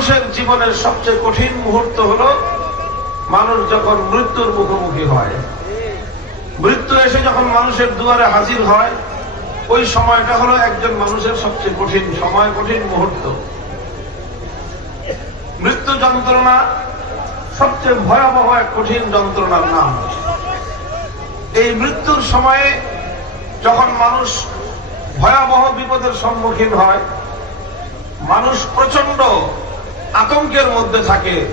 মানুষের জীবনের সবচেয়ে কঠিন মুহূর্ত হলো মানুষ যখন মৃত্যুর মুখোমুখি হয়। মৃত্যু এসে যখন মানুষের দুয়ারে হাজির হয়, ওই সময়টা হলো একজন মানুষের সবচেয়ে কঠিন সময়, কঠিন মুহূর্ত। মৃত্যু যন্ত্রণা সবচেয়ে ভয়াবহ এক কঠিন যন্ত্রণার নাম। এই মৃত্যুর সময়ে যখন মানুষ ভয়াবহ বিপদের সম্মুখীন হয়, মানুষ প্রচণ্ড আতঙ্কের মধ্যে থাকে।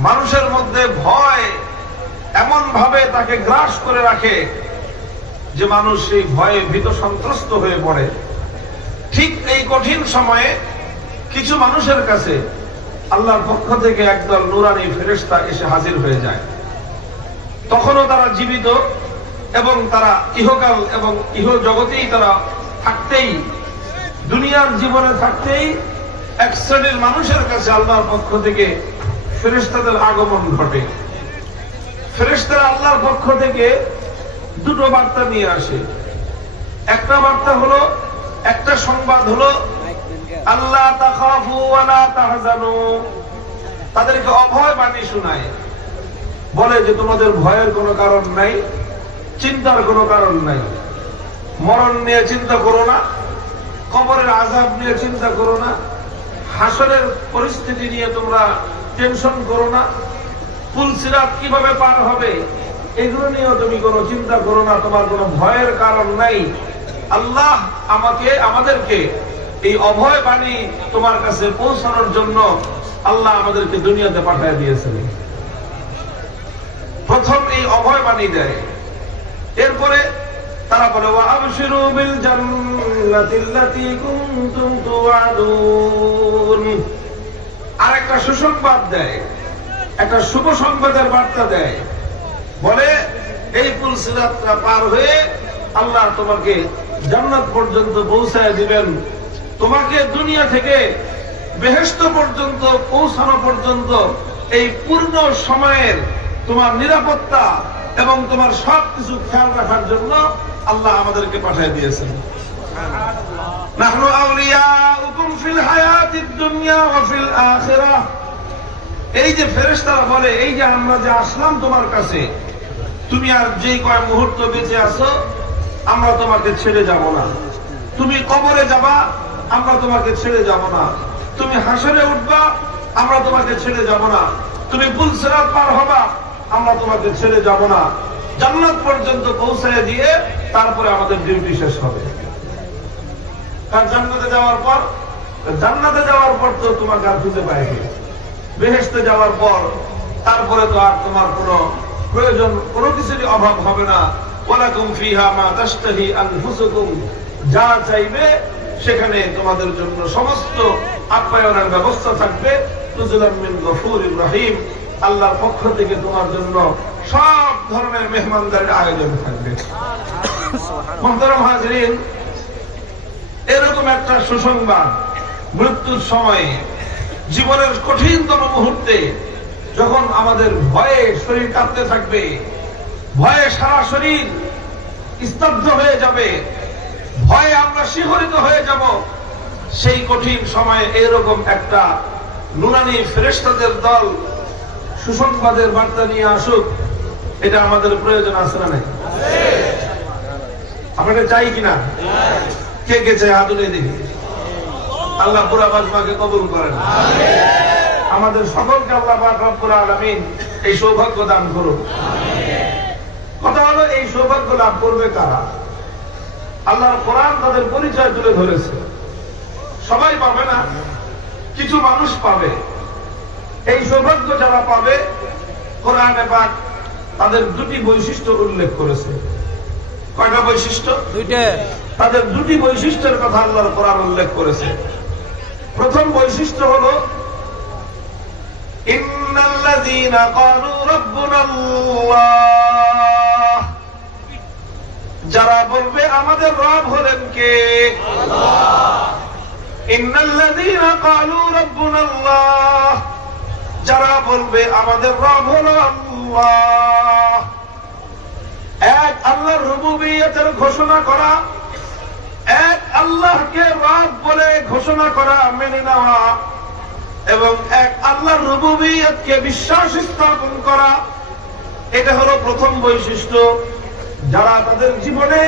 মানুষের মধ্যে ভয় এমন ভাবে তাকে গ্রাস করে রাখে যে মানুষ সেই ভয়ে ভীত সন্ত্রস্ত হয়ে পড়ে। ঠিক এই কঠিন সময়ে কিছু মানুষের কাছে আল্লাহর পক্ষ থেকে একদল নুরানি ফেরেশতা এসে হাজির হয়ে যায়। তখনও তারা জীবিত এবং তারা ইহকাল এবং ইহ জগতেই তারা থাকতেই, দুনিয়ার জীবনে থাকতেই এক শ্রেণির মানুষের কাছে আল্লাহর পক্ষ থেকে ফেরেশতাদের আগমন ঘটে। ফেরেশতারা আল্লাহর পক্ষ থেকে দুটো বার্তা নিয়ে আসে। একটা বার্তা হলো, একটা সংবাদ হলো আল্লাহ তাদেরকে অভয় বাণী শোনায়। বলে যে তোমাদের ভয়ের কোনো কারণ নাই, চিন্তার কোনো কারণ নাই। মরণ নিয়ে চিন্তা করো না, কবরের আজাব নিয়ে চিন্তা করো না হাসরের পরিস্থিতি নিয়ে তোমরা টেনশন করো না। ফুলসিরাত কীভাবে পার হবে, এগুলো নিয়েও তুমি কোনো চিন্তা করো না, তোমার কোনো ভয়ের কারণ নাই। আল্লাহ আমাকে, আমাদেরকে এই অভয় বাণী তোমার কাছে পৌঁছানোর জন্য আল্লাহ আমাদেরকে দুনিয়াতে পাঠিয়ে দিয়েছেন। প্রথম এই অভয় বাণী দেয়। এরপরে তারা বলে জান্নাতিল্লাতী কুনতুম তুআদুন আর একটা সুসংবাদ দেয়, একটা শুভ সংবাদের বার্তা দেয়। বলে, এই পুল সিরাতটা পার হয়ে আল্লাহ তোমাকে জান্নাত পর্যন্ত পৌঁছায় দিবেন। তোমাকে দুনিয়া থেকে বেহেস্ত পর্যন্ত, পৌঁছানো পর্যন্ত এই পূর্ণ সময়ের তোমার নিরাপত্তা এবং তোমার সব কিছু খেয়াল রাখার জন্য আল্লাহ আমাদেরকে পাঠিয়ে দিয়েছেন। এই যে বলে, এই যে আমরা যে আসলাম তোমার কাছে, তুমি আর যেই কয় মুহূর্ত বেঁচে আছো, আমরা তোমাকে ছেড়ে যাব না। তুমি কবরে যাবা, আমরা তোমাকে ছেড়ে যাব না। তুমি হাসরে উঠবা, আমরা তোমাকে ছেড়ে যাব না। তুমি পুলসেরাত পার হবা, আমরা তোমাকে ছেড়ে যাব না। জান্নাত পর্যন্ত পৌঁছায় দিয়ে তারপরে আমাদের ডিউটি শেষ হবে। কারণ জান্নাতে যাওয়ার পর? জান্নাতে যাওয়ার পর তো তোমাকে আর খুঁজে পাইনি বেহেস্তে যাওয়ার পর তারপরে তো আর তোমার কোনো প্রয়োজন, কোনো কিছুরই অভাব হবে না। ওয়ালাকুম ফিহা মা তাশতাহি আনফুসুকুম। যা চাইবে সেখানে তোমাদের জন্য সমস্ত আপ্যায়নের ব্যবস্থা থাকবে। নুজুলাম মিন গফুরির রহিম। আল্লাহর পক্ষ থেকে তোমার জন্য সব ধরনের মেহমানদারির আয়োজন থাকবে। মোহতারাম হাজরিন, এরকম একটা সুসংবাদ মৃত্যুর সময়ে, জীবনের কঠিনতম মুহূর্তে যখন আমাদের ভয়ে শরীর কাঁপতে থাকবে, ভয়ে সারা শরীর স্তব্ধ হয়ে যাবে, ভয়ে আমরা শিহরিত হয়ে যাব, সেই কঠিন সময়ে এরকম একটা নুরানি ফেরেস্তাদের দল সুসংবাদের বার্তা নিয়ে আসুক। এটা আমাদের প্রয়োজন আছে না নাই? আপনাদের চাই কিনা? কে কে চাই হাতুনে দেখি আল্লাহ পুরা বাজমাকে কবুল করেন। আমাদের সকলকে আল্লাহ রব্বুল আলামিন এই সৌভাগ্য দান করুন। কথা হলো, এই সৌভাগ্য লাভ করবে কারা? আল্লাহর কোরআন তাদের পরিচয় তুলে ধরেছে। সবাই পাবে না? কিছু মানুষ পাবে। এই সৌভাগ্য যারা পাবে, কোরআনে পাক তাদের দুটি বৈশিষ্ট্য উল্লেখ করেছে। কয়টা বৈশিষ্ট্য? তাদের দুটি বৈশিষ্ট্যের কথা আল্লাহর কোরআন উল্লেখ করেছে। প্রথম বৈশিষ্ট্য হলো যারা বলবে আমাদের রব হলেন কে? যারা বলবে আমাদের রব হলো আল্লাহ। এক আল্লাহর রুবুবিয়তের ঘোষণা করা, এক আল্লাহকে রব বলে ঘোষণা করা মেনে নেওয়া, এবং এক আল্লাহর রুবুবিয়তকে বিশ্বাস স্থাপন করা, এটা হলো প্রথম বৈশিষ্ট্য। যারা তাদের জীবনে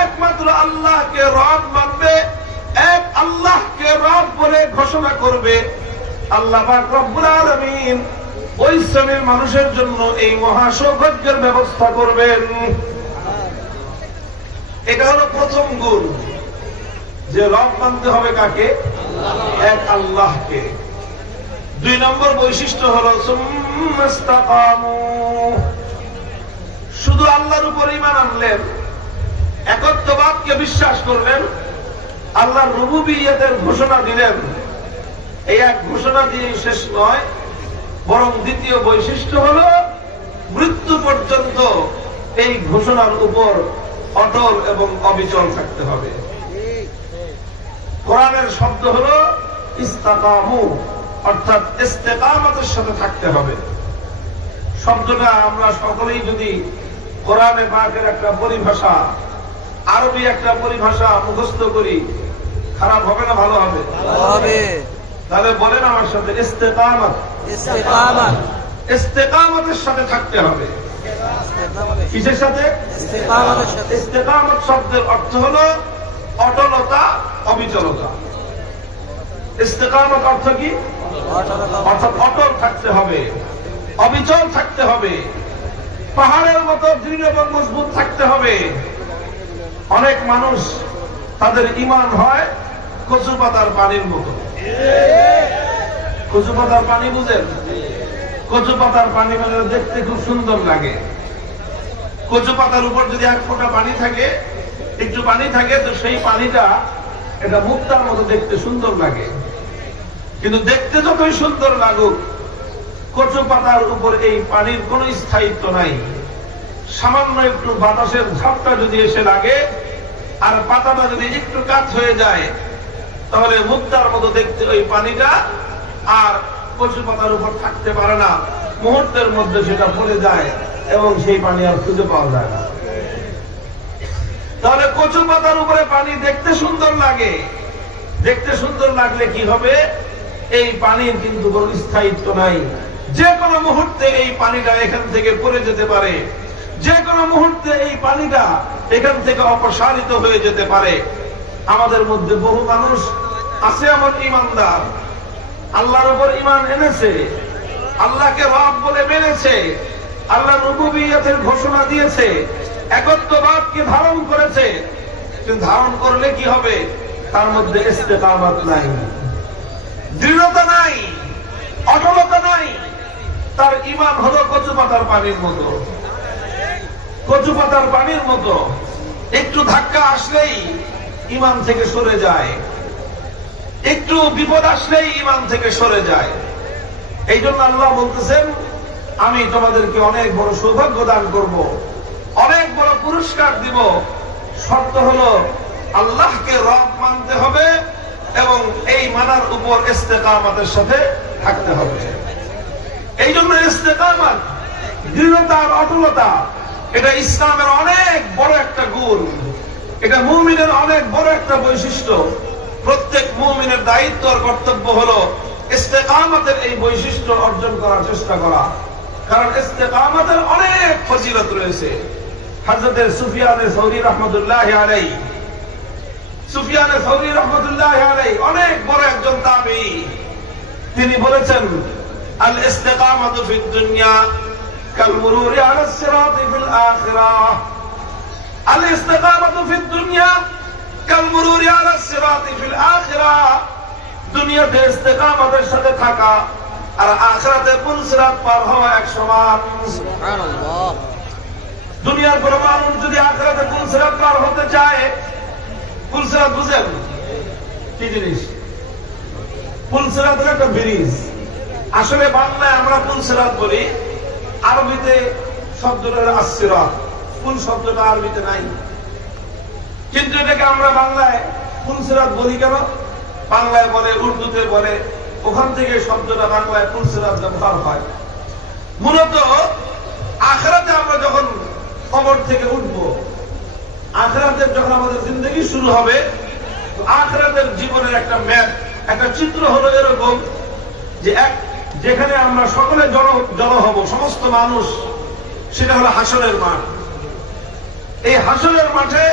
একমাত্র আল্লাহকে রব মানবে, এক আল্লাহকে রব বলে ঘোষণা করবে, আল্লাহ রব্বুল আলামিন ওই শ্রেণির মানুষের জন্য এই মহা সৌভাগ্যের ব্যবস্থা করবেন। এটা হলো প্রথম গুণ। যে রব মানতে হবে কাকে? এক আল্লাহকে। দুই নম্বর বৈশিষ্ট্য হলো শুধু আল্লাহর উপর ইমান আনলেন, একত্ববাদকে বিশ্বাস করলেন, আল্লাহর রুবুবিয়তের ঘোষণা দিলেন। এই এক ঘোষণা দিয়ে শেষ নয় বরং দ্বিতীয় বৈশিষ্ট্য হলো, মৃত্যু পর্যন্ত এই ঘোষণার উপর অটল এবং অবিচল থাকতে হবে। কোরআনের শব্দ হলো, ইস্তাকামু, অর্থাৎ ইস্তেকামতের সাথে থাকতে হবে। শব্দটা আমরা সকলেই যদি কোরআনে পাকের একটা পরিভাষা, আরবি একটা পরিভাষা মুখস্থ করি, খারাপ হবে না, ভালো হবে? হবে। তাহলে বলেন আমার সাথে ইস্তেকামত। ইস্তেকামাত। ইস্তেকামতের সাথে থাকতে হবে। কিসের সাথে? ইস্তেকামাতের সাথে। ইস্তেকামত শব্দের অর্থ হলো অটলতা অবিচলতা। ইস্তেকামত অর্থ কি? অর্থাৎ অটল থাকতে হবে অবিচল থাকতে হবে পাহাড়ের মতো দৃঢ় এবং মজবুত থাকতে হবে। অনেক মানুষ তাদের ইমান হয় কচু পাতার পানির মতো। কচু পাতার পানি বুঝেন? কচু পাতার পানি মানে দেখতে খুব সুন্দর লাগে। কচু পাতার উপর যদি এক ফোঁটা পানি থাকে, একটু পানি থাকে, তো সেই পানিটা এটা মুক্তার মতো দেখতে সুন্দর লাগে। কিন্তু দেখতে যতই সুন্দর লাগুক, কচু পাতার উপর এই পানির কোনো স্থায়িত্ব নাই। সামান্য একটু বাতাসের ঝাপটা যদি এসে লাগে, আর পাতাটা যদি একটু কাজ হয়ে যায় তাহলে মুক্তার মতো দেখতে ওই পানিটা আর কচু পাতার উপর থাকতে পারে না। মুহূর্তের মধ্যে সেটা পড়ে যায় এবং সেই পানি আর খুঁজে পাওয়া যায় না। তাহলে কচু পাতার উপরে পানি দেখতে সুন্দর লাগে। দেখতে সুন্দর লাগলে কি হবে? এই পানির কিন্তু কোনো স্থায়িত্ব নাই। যে কোনো মুহূর্তে এই পানিটা এখান থেকে পড়ে যেতে পারে। যে কোনো মুহূর্তে এই পানিটা এখান থেকে অপসারিত হয়ে যেতে পারে। আমাদের মধ্যে বহু মানুষ আছে এমন ইমানদার। আল্লাহর উপর ইমান এনেছে। আল্লাহকে রব বলে মেনেছে। আল্লাহ রুবুবিয়তের ঘোষণা দিয়েছে। একত্ববাদকে ধারণ করেছে। কিন্তু ধারণ করলে কি হবে? তার মধ্যে ইস্তেকামাত নাই। দৃঢ়তা নাই। অটলতা নাই। তার ইমান হলো কচু পাতার পানির মতো। কচু পাতার পানির মতো। একটু ধাক্কা আসলেই ইমান থেকে সরে যায়। একটু বিপদ আসলেই ইমান থেকে সরে যায়। এই জন্য আল্লাহ বলতেছেন, আমি তোমাদেরকে অনেক বড় সৌভাগ্য দান করব, অনেক বড় পুরস্কার দিব। শর্ত হলো, আল্লাহকে রব মানতে হবে এবং এই মানার উপর ইস্তেকামাতের সাথে থাকতে হবে। এই জন্য ইস্তেকামাত, দৃঢ়তা আর অটলতা, এটা ইসলামের অনেক বড় একটা গুণ। এটা মুমিনের অনেক বড় একটা বৈশিষ্ট্য। প্রত্যেক মুমিনের দায়িত্ব আর কর্তব্য হলো ইস্তেকামতের এই বৈশিষ্ট্য অর্জন করার চেষ্টা করা। কারণ ইস্তেকামতের অনেক ফজিলত রয়েছে। হযরতের সুফিয়ানে সৌরি রহমতুল্লাহ আলাই সুফিয়ানে সৌরি রহমতুল্লাহ আলাই অনেক বড় একজন তাবি। তিনি বলেছেন, আল ইস্তেকামাতু ফিদ দুনিয়া কাল মুরুরি আলা সিরাতি ফিল আখিরাহ। আল ইস্তেকামাতু ফিদ দুনিয়া কাল মুরুরি আলা সিরাতি ফিল আখিরাহ দুনিয়াতে ইস্তেকামাতের সাথে থাকা আর আখিরাতে পুল সিরাত পার হওয়া এক সমান? সুবহানাল্লাহ। দুনিয়ার কোন মানুষ যদি আখরাতে পার হতে চায় বুঝেন? কি জিনিস? একটা ব্রিজ? আসলে বাংলায় আমরা পুলসিরাত বলি? আরবিতে শব্দটা হলো পুল শব্দটা আরবিতে নাই। কিন্তু এটাকে আমরা বাংলায় পুলসিরাত বলি কেন? বাংলায় বলে, উর্দুতে বলে, ওখান থেকে শব্দটা বাংলায় পুলসিরাত ব্যবহার হয়? মূলত আখরাতে আমরা যখন কবর থেকে উঠব, আখরাতের যখন আমাদের জিন্দগি শুরু হবে তো আখরাতের জীবনের একটা ম্যাপ, একটা চিত্র হলো এরকম যে এক, যেখানে আমরা সকলে জড় জড় হব, সমস্ত মানুষ, সেটা হলো হাসরের মাঠ। এই হাসরের মাঠে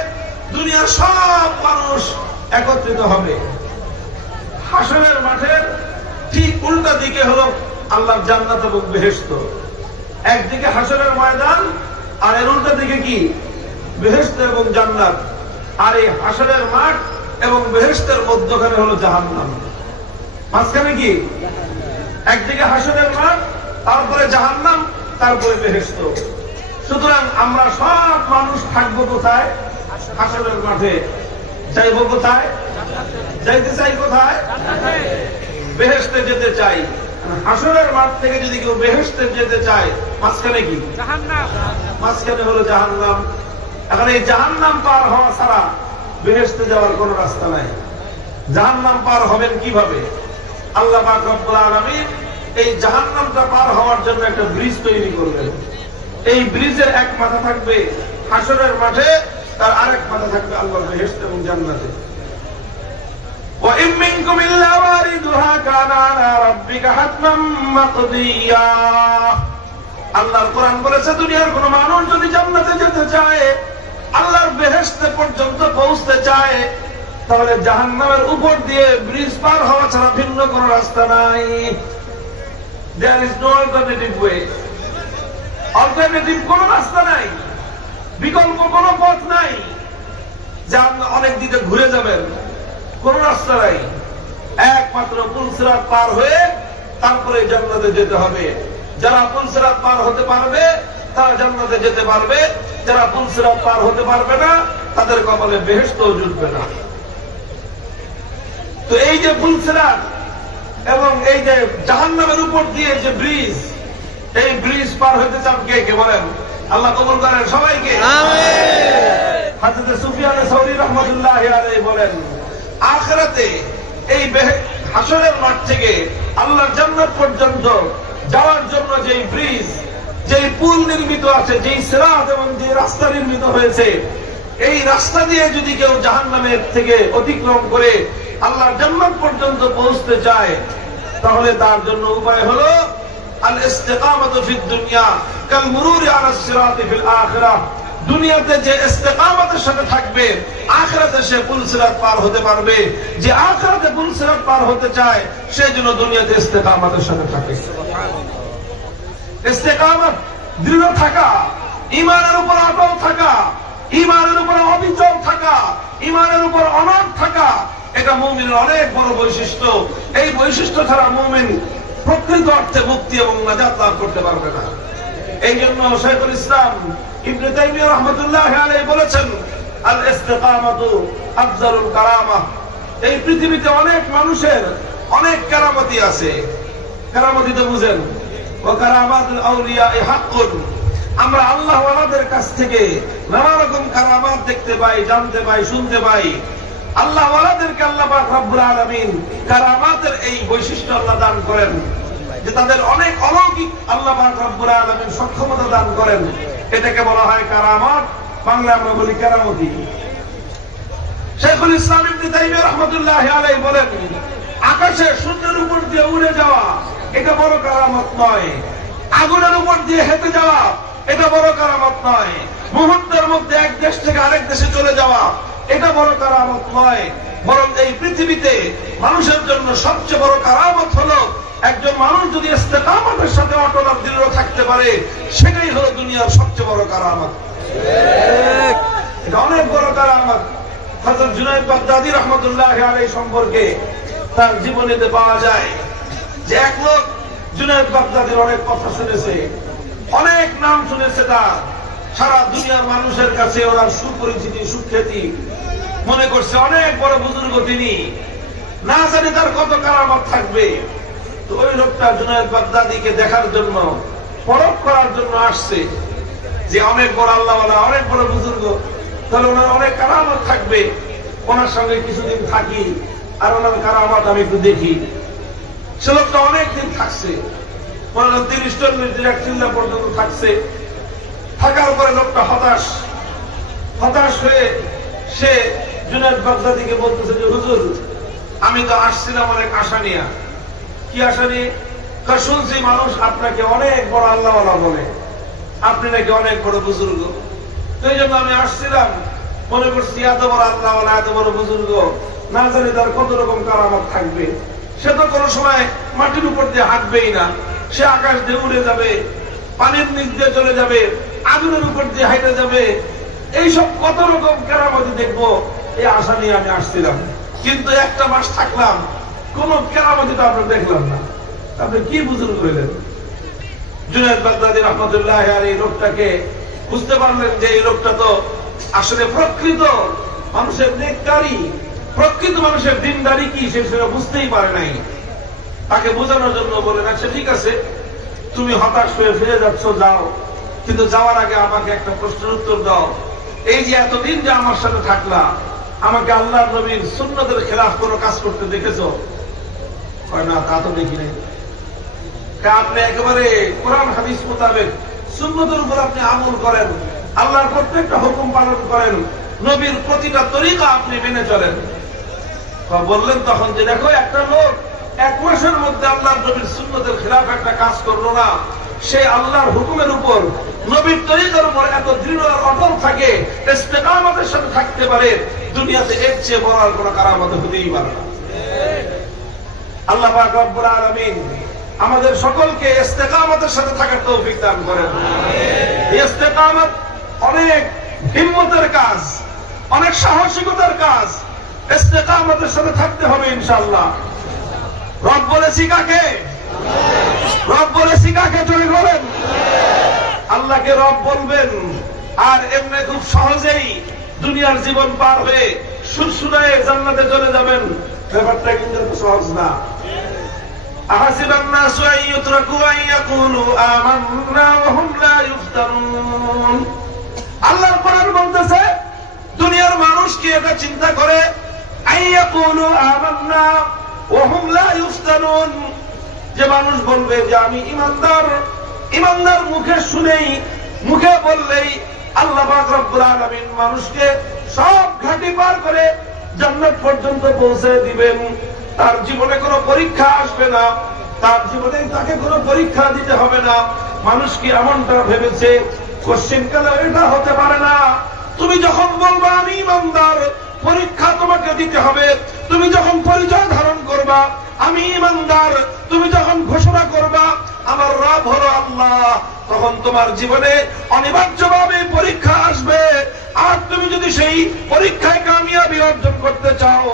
দুনিয়ার সব মানুষ একত্রিত হবে। হাসরের মাঠের ঠিক উল্টা দিকে হলো আল্লাহর জান্নাত এবং বেহেশত। একদিকে হাসরের ময়দান, আর এর উল্টা দিকে কি? বেহেশত এবং জান্নাত। আর এই হাসরের মাঠ এবং বেহেশতের মধ্যখানে হলো জাহান্নাম। মাঝখানে কি? একদিকে হাসরের মাঠ, তারপরে জাহান্নাম, তারপরে বেহেশত। সুতরাং আমরা সব মানুষ থাকব কোথায়? হাসরের মাঠে। যাইবো কোথায়? যাইতে চাই কোথায়? বেহেশতে যেতে চাই। হাসরের মাঠ থেকে যদি কেউ বেহেশতে যেতে চায়, মাঝখানে কি? মাঝখানে হলো জাহান্নাম। এখন এই জাহান্নাম পার হওয়া ছাড়া বেহেস্তে যাওয়ার কোন রাস্তা নাই। জাহান্নাম পার হবেন কীভাবে? আল্লাহ পাক রব্বুল আলামিন এই জাহান্নামটা পার হওয়ার জন্য একটা ব্রিজ তৈরি করবেন। এই ব্রিজের এক মাথা থাকবে হাসরের মাঠে, তার আরেক মাথা থাকবে আল্লাহ বেহেস্ত এবং জান্নাতে। তাহলে জাহান্নামের উপর দিয়ে ব্রিজ পার হওয়া ছাড়া ভিন্ন কোন রাস্তা নাই। There is no alternative way alternative কোন রাস্তা নাই, বিকল্প কোন পথ নাই। যে অনেক দিকে ঘুরে যাবেন, কোন রাস্তা নাই। একমাত্র পুলসিরাত পার হয়ে তারপরে জান্নাতে যেতে হবে। যারা পুলসিরাত পার হতে পারবে, তারা জান্নাতে যেতে পারবে। যারা পুলসিরাত পার হতে পারবে না, তাদের কপালে বেহেশত জুটবে না। তো এই যে পুলসিরাত এবং এই যে জাহান্নামের উপর দিয়ে যে ব্রিজ এই ব্রিজ পার হতে চান কে? কে বলেন? আল্লাহ কবুল করেন সবাইকে। হাজরত সুফিয়ান সৌরি রহমতুল্লাহ বলেন আখরাতে এই হাসরের মাঠ থেকে আল্লাহর জান্নাত পর্যন্ত যাওয়ার জন্য যে ব্রিজ যে পুল নির্মিত আছে যে সিরাত এবং যে রাস্তা নির্মিত হয়েছে এই রাস্তা দিয়ে যদি কেউ জাহান্নামের থেকে অতিক্রম করে আল্লাহর জান্নাত পর্যন্ত পৌঁছতে চায় তাহলে তার জন্য উপায় হলো দুনিয়াতে যে ইস্তেকামতের সাথে থাকবে, আখরাতে সে পুলসিরাত পার হতে পারবে। যে আখরাতে পুলসিরাত পার হতে চায় যেন দুনিয়াতে ইস্তেকামতের সাথে থাকে। ইস্তেকামত, দৃঢ় থাকা ইমানের উপর থাকা ইমানের উপর অবিচল থাকা ইমানের উপর অনড় থাকা, এটা মুমিনের অনেক বড় বৈশিষ্ট্য। এই বৈশিষ্ট্য ছাড়া মুমিন প্রকৃত অর্থে মুক্তি এবং নাজাত লাভ করতে পারবে না। এই জন্য শেখুল ইসলাম ইবনে তাইমিয়া রহমতুল্লাহ আলাইহি বলেছেন আল ইস্তিকামাতু আফজালুল কারামা। এই পৃথিবীতে অনেক মানুষের অনেক কারামতি আছে। কারামতি তো বুঝেন ও কারামাতুল আউলিয়া হাক্কুন। আমরা আল্লাহ ওয়ালাদের কাছ থেকে নানা রকম কারামাত দেখতে পাই, জানতে পাই, শুনতে পাই। আল্লাহ ওয়ালাদেরকে আল্লাহ রব্বুল আলামিন কারামাতের এই বৈশিষ্ট্য আল্লাহ দান করেন। যে তাদের অনেক অলৌকিক আল্লাহ রব্বুল আলামিন সক্ষমতা দান করেন। এটাকে বলা হয় কারামত। বাংলা আমরা বলি কেরামতি। শেখুল ইসলাম ইবনে তাইমিয়া রাহমাতুল্লাহ আলাইহি বলেন, আকাশে সূর্যের উপর দিয়ে উড়ে যাওয়া, এটা বড় কারামত নয়। আগুনের উপর দিয়ে হেঁটে যাওয়া, এটা বড় কারামত নয়। মুহূর্তের মধ্যে এক দেশ থেকে আরেক দেশে চলে যাওয়া এটা বড় কারামত নয়। বরং এই পৃথিবীতে মানুষের জন্য সবচেয়ে বড় কারামত হলো একজন মানুষ যদি ইস্তেকামতের সাথে অটল দৃঢ় থাকতে পারে, সেটাই হলো দুনিয়ার সবচেয়ে বড় কারামত। এটা অনেক বড় কারামত। হযরত জুনাইদ বাগদাদি রহমতুল্লাহ আলাইহি সম্পর্কে তার জীবনীতে পাওয়া যায় যে এক লোক জুনাইদ বাগদাদির অনেক কথা শুনেছে, অনেক নাম শুনেছে তার। সারা দুনিয়ার মানুষের কাছে ওনার সুপরিচিতি, সুখ্যাতি মনে করছে অনেক বড় বুজুর্গ তিনি। না জানি তার কত কারামত থাকবে। তো ওই লোকটা জুনাইদ বাগদাদিকে দেখার জন্য, পরখ করার জন্য আসছে যে অনেক বড় আল্লাহওয়ালা, অনেক বড় বুজুর্গ। তাহলে ওনার অনেক কারামত থাকবে। ওনার সঙ্গে কিছুদিন থাকি আর ওনার কারামত আমি একটু দেখি। সে লোকটা অনেকদিন থাকছে। তিরিশ চল্লিশ দিন এক চিল্লা পর্যন্ত থাকছে। থাকার পরে লোকটা হতাশ। হতাশ হয়ে সে আমি তো আসছিলাম অনেক আশা নিয়ে। কি আশা নিয়ে? শুনছি মানুষ আপনাকে অনেক বড় আল্লাহ বলে। আপনি নাকি অনেক বড় বুজুর্গ। এই জন্য আমি আসছিলাম। মনে করছি, এত বড় আল্লাহ এত বড় বুজুর্গ। না জানি তার কত রকম কারামত থাকবে। সে তো কোনো সময় মাটির উপর দিয়ে হাঁটবেই না। সে আকাশ দিয়ে উড়ে যাবে, পানির নিচ দিয়ে চলে যাবে, আগুনের উপর দিয়ে হাইটে যাবে। এইসব কত রকম কেরামতি দেখব? এই আশা নিয়ে আমি আসছিলাম। কিন্তু একটা মাস থাকলাম, কোন কেরামতি তো আমরা দেখলাম না। আপনি কি বুজুর্গ হইলেন জুনায়দ বাগদাদি রহমতুল্লাহ আর এই লোকটাকে বুঝতে পারলেন যে এই লোকটা তো আসলে প্রকৃত মানুষের প্রকৃত মানুষের দিনদারি কি সে সেটা বুঝতেই পারে নাই। তাকে বোঝানোর জন্য বলেন আচ্ছা ঠিক আছে, তুমি হতাশ হয়ে ফিরে যাচ্ছ, যাও। কিন্তু যাওয়ার আগে আমাকে একটা প্রশ্নের উত্তর দাও। এই যে এতদিন যে আমার সাথে থাকলা আমাকে আল্লাহ নবীর সুন্নতের খেলাফ কোনো কাজ করতে দেখেছ? না, তা তো দেখি নাই। আপনি একেবারে কোরআন, হাদিস মোতাবেক সুন্নতের উপর আপনি আমল করেন, আল্লাহর প্রত্যেকটা হুকুম পালন করেন, নবীর প্রতিটা তরিকা আপনি মেনে চলেন। বললেন তখন যে, দেখো, একটা লোক এক মাসের মধ্যে আল্লাহর নবীর সুন্নতের খেলাফ একটা কাজ করল না। সে আল্লাহর হুকুমের উপর, নবীর তরিকার উপর এত দৃঢ় অটল থাকে সাথে থাকতে পারে। দুনিয়াতে এর চেয়ে বড় আর কোনো কারামত হতেই পারে আল্লাহ পাক রব্বুল আলামিন আমাদের সকলকে ইস্তেকামতের সাথে থাকার তৌফিক দান করেন। ইস্তেকামত অনেক হিম্মতের কাজ, অনেক সাহসিকতার কাজ। ইস্তেকামতের সাথে থাকতে হবে ইনশাআল্লাহ। রব বলেছি কাকে? রব বলেছি কাকে তুমি বলেন? আল্লাহকে রব বলবেন। আর এমনি খুব সহজেই দুনিয়ার জীবন পার হয়ে সুরসুরায় জান্নাতে চলে যাবেন ব্যাপারটা কিন্তু এত সহজ না أحسب الناس أن يتركوا أن يقولوا آمنا وهم لا يفتنون আল্লাহর কোরআন বলতেছে দুনিয়ার মানুষ কি এটা চিন্তা করে أن يقولوا آمنا وهم لا يفتنون যে মানুষ বলবে যে আমি ইমানদার ইমানদার মুখে শুনেই মুখে বললেই আল্লাহ রব্বুল মানুষকে সব ঘাটি পার করে জান্নাত পর্যন্ত পৌঁছে দিবেন। তার জীবনে কোনো পরীক্ষা আসবে না, তার জীবনে তাকে কোনো পরীক্ষা দিতে হবে না। মানুষ কি এমনটা ভেবেছে? কোশ্চিন কালে এটা হতে পারে না? তুমি যখন বলবা আমি ইমানদার, পরীক্ষা তোমাকে দিতে হবে। তুমি যখন পরিচয় ধারণ করবা আমি ইমানদার তুমি যখন ঘোষণা করবা আমার রব হলো আল্লাহ তখন তোমার জীবনে অনিবার্যভাবে পরীক্ষা আসবে। আর তুমি যদি সেই পরীক্ষায় কামিয়াবি অর্জন করতে চাও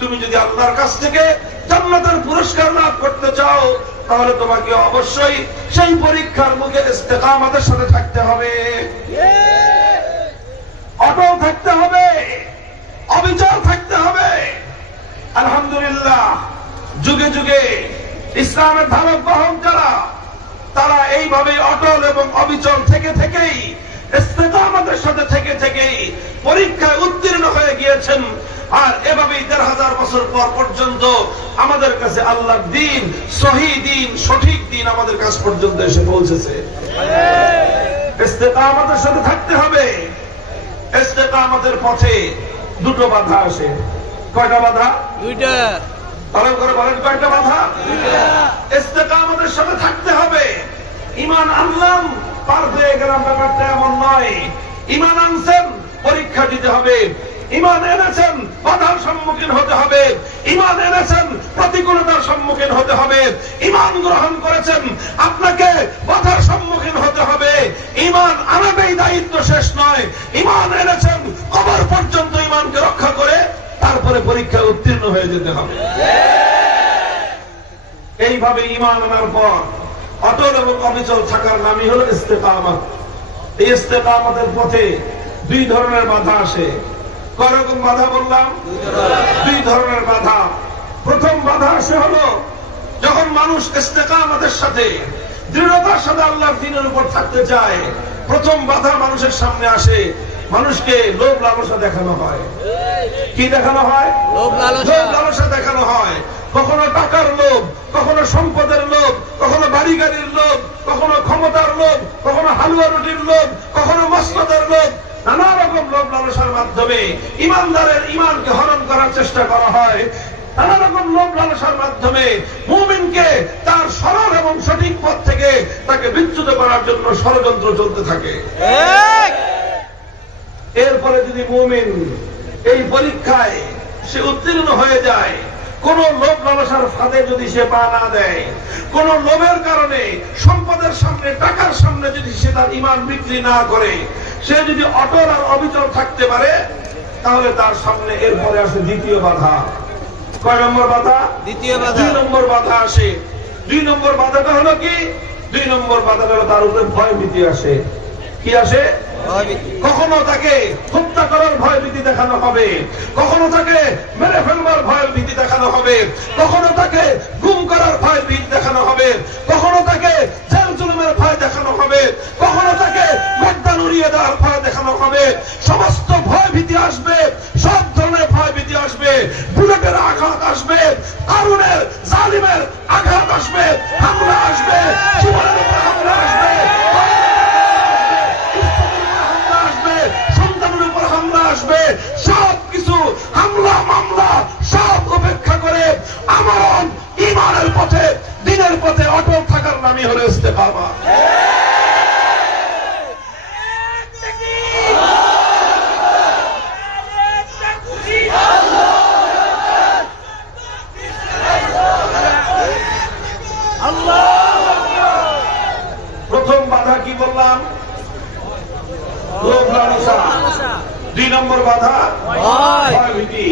তুমি যদি আল্লাহর কাছ থেকে জান্নাতের পুরস্কার লাভ করতে চাও তাহলে তোমাকে অবশ্যই সেই পরীক্ষার মুখে ইস্তেকামাতের সাথে থাকতে হবে। অটল থাকতে হবে অবিচার থাকতে হবে। আলহামদুলিল্লাহ, যুগে যুগে ইসলামের ধারক বাহক যারা, তারা এইভাবে অটল এবং অবিচল থেকে থেকেই ইস্তেকামতের সাথে থেকে থেকেই পরীক্ষায় উত্তীর্ণ হয়ে গিয়েছেন। আর এভাবেই দেড় হাজার বছর পর পর্যন্ত আমাদের কাছে আল্লাহ দিন, সহি দিন, সঠিক দিন আমাদের কাছ পর্যন্ত এসে পৌঁছেছে। ইস্তেকামতের সাথে থাকতে হবে। ইস্তেকামতের পথে দুটো বাধা আসে। কয়টা বাধা? দুইটা। পালন করে বলেন কয়টা বাধা? ইস্তেকামতের সাথে থাকতে হবে। ইমান আনলাম পার হয়ে গেলাম ব্যাপারটা এমন নয়। ইমান আনছেন পরীক্ষা দিতে হবে। ইমান এনেছেন বাধার সম্মুখীন হতে হবে। ইমান এনেছেন প্রতিকূলতার সম্মুখীন হতে হবে। ইমান গ্রহণ করেছেন আপনাকে বাধার সম্মুখীন হতে হবে। ইমান আনাতেই দায়িত্ব শেষ নয়। ইমান এনেছেন পরীক্ষায় উত্তীর্ণ হয়ে যেতে হবে। এইভাবে ইমান আনার পর অটল এবং অবিচল থাকার নামই হলো ইস্তেকামত। এই ইস্তেকামতের পথে দুই ধরনের বাধা আসে। করকম বাধা বললাম? দুই ধরনের বাধা। প্রথম বাধা আসে হলো, যখন মানুষ ইস্তেকামতের সাথে দৃঢ়তার সাথে আল্লাহর দিনের উপর থাকতে চায়, প্রথম বাধা মানুষের সামনে আসে মানুষকে লোভ লালসা দেখানো হয়। কি দেখানো হয়? লোভ লালসা। দেখানো হয়। কখনো টাকার লোভ কখনো সম্পদের লোভ কখনো বাড়ি গাড়ির লোভ কখনো ক্ষমতার লোভ কখনো হালুয়া রুটির লোভ কখনো মসনদের লোভ। নানা রকম লোভ লালসার মাধ্যমে ইমানদারের ইমানকে হরণ করার চেষ্টা করা হয়। নানা রকম লোভ লালসার মাধ্যমে মুমিনকে তার সরল এবং সঠিক পথ থেকে তাকে বিচ্যুত করার জন্য ষড়যন্ত্র চলতে থাকে। এরপরে যদি মুমিন এই পরীক্ষায় সে উত্তীর্ণ হয়ে যায় কোন লোভ লালসার ফাঁদে যদি সে পা না দেয় কোন লোভের কারণে সম্পদের সামনে টাকার সামনে যদি সে তার ইমান বিক্রি না করে সে যদি অটল আর অবিচল থাকতে পারে তাহলে তার সামনে এরপরে আসে দ্বিতীয় বাধা। কয় নম্বর বাধা? দ্বিতীয় বাধা। দুই নম্বর বাধা আসে। দুই নম্বর বাধাটা হলো কি? দুই নম্বর বাধাটা হলো তার উপরে ভয় ভীতি আসে। কি আসে? কখনো তাকে হত্যা করার ভয় ভীতি দেখানো হবে। কখনো তাকে মেরে ফেলবার ভয় ভীতি দেখানো হবে। কখনো তাকে গুম করার ভয় ভীতি দেখানো হবে। কখনো তাকে সমস্ত ভয় ভীতি আসবে, সব ধরনের ভয় ভীতি আসবে। আঘাত আসবে, কারুনের আঘাত হামলা আসবে হামলা আসবে। আসবে। সব কিছু হামলা মামলা সব উপেক্ষা করে আমার ইমানের পথে দিনের পথে অটল থাকার নামই হলো ইস্তেফামা প্রথম বাধা কি বললাম লোভ লালসা দুই নম্বর বাধা ভয় ভয়ভীতি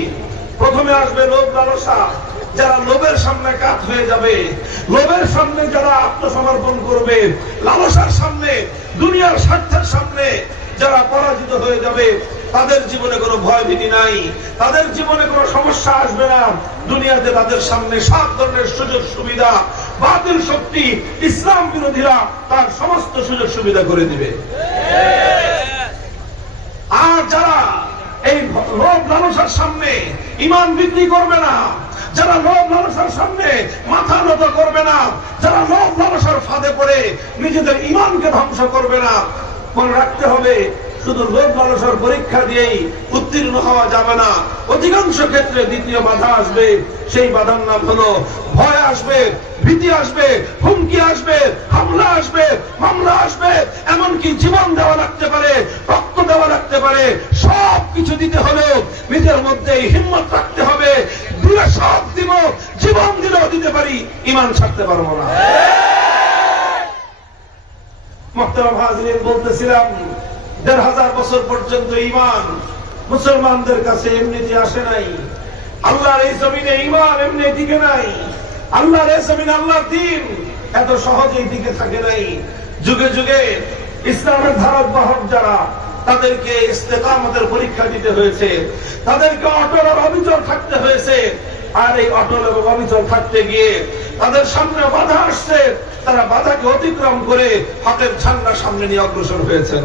প্রথমে আসবে লোভ লালসা যারা লোভের সামনে কাত হয়ে যাবে লোভের সামনে যারা আত্মসমর্পণ করবে লালসার সামনে দুনিয়ার স্বার্থের সামনে যারা পরাজিত হয়ে যাবে তাদের জীবনে কোনো ভয় ভীতি নাই, তাদের জীবনে কোনো সমস্যা আসবে না। দুনিয়াতে তাদের সামনে সব ধরনের সুযোগ সুবিধা, বাতিল শক্তি, ইসলাম বিরোধীরা তার সমস্ত সুযোগ সুবিধা করে দিবে। আর যারা এই লোভ লালসার সামনে ইমান বিক্রি করবে না, যারা লোভ লালসার সামনে মাথা নত করবে না, যারা লোভ লালসার ফাঁদে পড়ে নিজেদের ইমানকে ধ্বংস করবে না রাখতে হবে শুধু লোভ লালসার পরীক্ষা দিয়েই উত্তীর্ণ হওয়া যাবে না। অধিকাংশ ক্ষেত্রে দ্বিতীয় বাধা আসবে। সেই বাধার নাম হলো ভয় আসবে ভীতি আসবে হুমকি আসবে হামলা আসবে মামলা আসবে। এমনকি জীবন দেওয়া লাগতে পারে রক্ত দেওয়া লাগতে পারে। সব কিছু দিতে হলেও নিজের মধ্যে হিম্মত রাখতে হবে। দিলে সব দিব জীবন দিলেও দিতে পারি ইমান ছাড়তে পারব না। হাজরিন বলতেছিলাম দেড় হাজার বছর পর্যন্ত ইমান মুসলমানদের কাছে এমনিতে আসে নাই। আল্লাহর এই জমিনে ইমান এমনি দিকে নাই। আল্লাহর এই জমিন আল্লাহর দিন এত সহজেই দিকে থাকে নাই। যুগে যুগে ইসলামের ধারক বাহক যারা, তাদেরকে ইস্তেকামতের পরীক্ষা দিতে হয়েছে। তাদেরকে অটল আর অবিচল থাকতে হয়েছে। আর এই অটল এবং অবিচল থাকতে গিয়ে তাদের সামনে বাধা আসছে। তারা বাধাকে অতিক্রম করে হাতের ঝান্ডা সামনে নিয়ে অগ্রসর হয়েছেন।